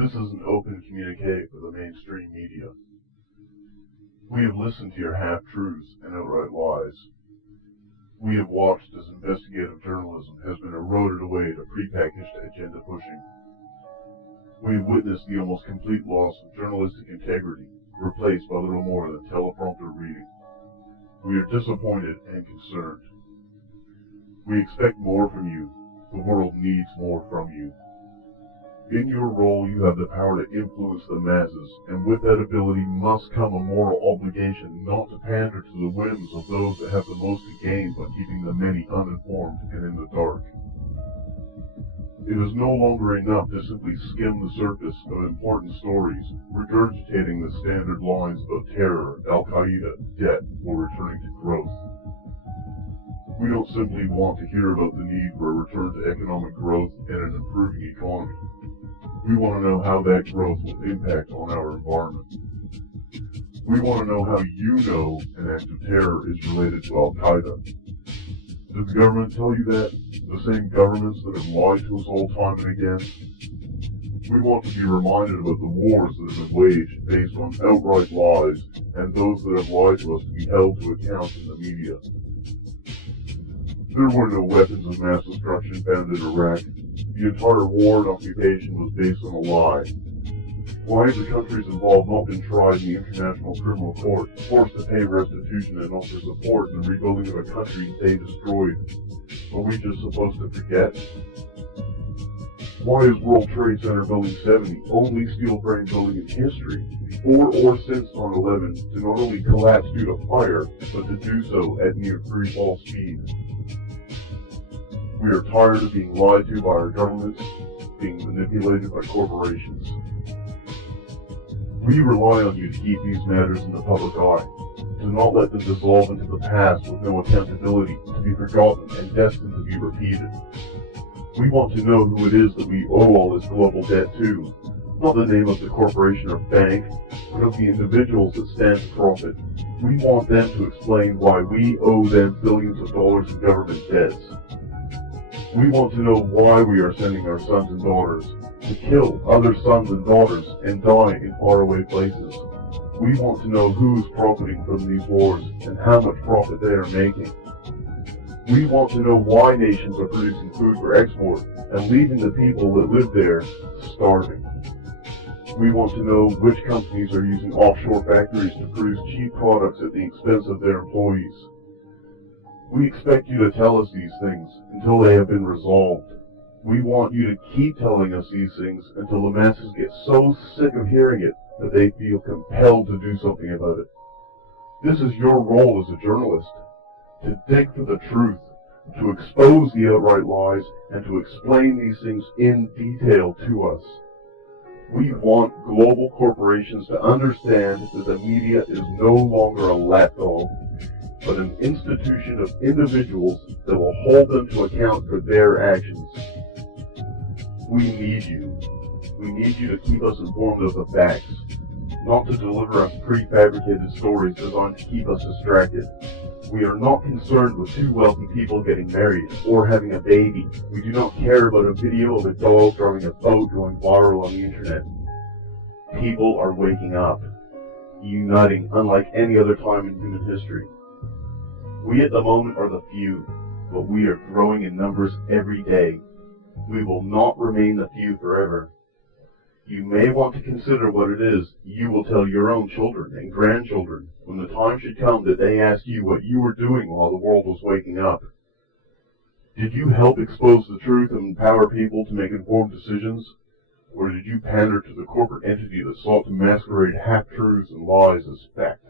This is an open communique for the mainstream media. We have listened to your half-truths and outright lies. We have watched as investigative journalism has been eroded away to prepackaged agenda pushing. We have witnessed the almost complete loss of journalistic integrity, replaced by little more than teleprompter reading. We are disappointed and concerned. We expect more from you. The world needs more from you. In your role, you have the power to influence the masses, and with that ability must come a moral obligation not to pander to the whims of those that have the most to gain by keeping the many uninformed and in the dark. It is no longer enough to simply skim the surface of important stories, regurgitating the standard lines about terror, Al-Qaeda, debt, or returning to growth. We don't simply want to hear about the need for a return to economic growth and an improving economy. We want to know how that growth will impact on our environment. We want to know how you know an act of terror is related to Al-Qaeda. Did the government tell you that? The same governments that have lied to us all time and again? We want to be reminded about the wars that have been waged based on outright lies, and those that have lied to us to be held to account in the media. There were no weapons of mass destruction found in Iraq. The entire war and occupation was based on a lie. Why have the countries involved not been tried in the International Criminal Court, forced to pay restitution and offer support in the rebuilding of a country they destroyed? Are we just supposed to forget? Why is World Trade Center Building 70 only steel frame building in history, before or since 9/11, to not only collapse due to fire, but to do so at near free fall speed? We are tired of being lied to by our governments, being manipulated by corporations. We rely on you to keep these matters in the public eye, to not let them dissolve into the past with no accountability, to be forgotten and destined to be repeated. We want to know who it is that we owe all this global debt to, not the name of the corporation or bank, but of the individuals that stand to profit. We want them to explain why we owe them billions of dollars in government debts. We want to know why we are sending our sons and daughters to kill other sons and daughters and die in faraway places. We want to know who's profiting from these wars and how much profit they are making. We want to know why nations are producing food for export and leaving the people that live there starving. We want to know which companies are using offshore factories to produce cheap products at the expense of their employees. We expect you to tell us these things until they have been resolved. We want you to keep telling us these things until the masses get so sick of hearing it that they feel compelled to do something about it. This is your role as a journalist, to dig for the truth, to expose the outright lies, and to explain these things in detail to us. We want global corporations to understand that the media is no longer a lapdog, but an institution of individuals that will hold them to account for their actions. We need you. We need you to keep us informed of the facts, not to deliver us prefabricated stories designed to keep us distracted. We are not concerned with two wealthy people getting married or having a baby. We do not care about a video of a dog driving a boat going viral on the internet. People are waking up, uniting unlike any other time in human history. We at the moment are the few, but we are growing in numbers every day. We will not remain the few forever. You may want to consider what it is you will tell your own children and grandchildren when the time should come that they ask you what you were doing while the world was waking up. Did you help expose the truth and empower people to make informed decisions? Or did you pander to the corporate entity that sought to masquerade half-truths and lies as fact?